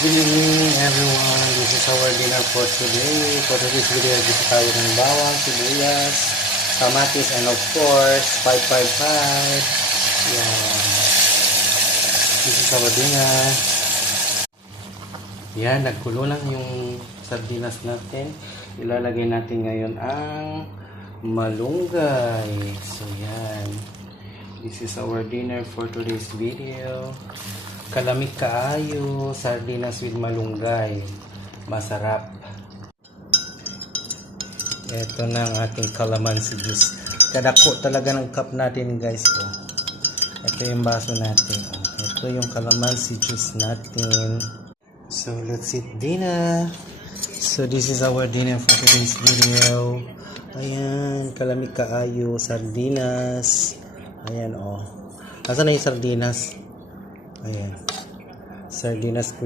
Good evening everyone, this is our dinner for today. For today's video, gusto tayo ng bawang, sibuyas, kamatis, and of course, 555. Yan. This is our dinner. Yan, nagkulo lang yung sardinas natin. Ilalagay natin ngayon ang malunggay. So yan. This is our dinner for today's video. Kalamig kaayo, sardinas with malunggay. Masarap. Ito na ang ating calamansi juice. Kadako talaga ng cup natin guys. Oh. Ito yung baso natin. Oh. Ito yung calamansi juice natin. So let's eat dinner. So this is our dinner for today's video. Ayan, kalamig kaayo, sardinas. Ayan oh. Nasaan na yung sardinas? Ayan. Sardinas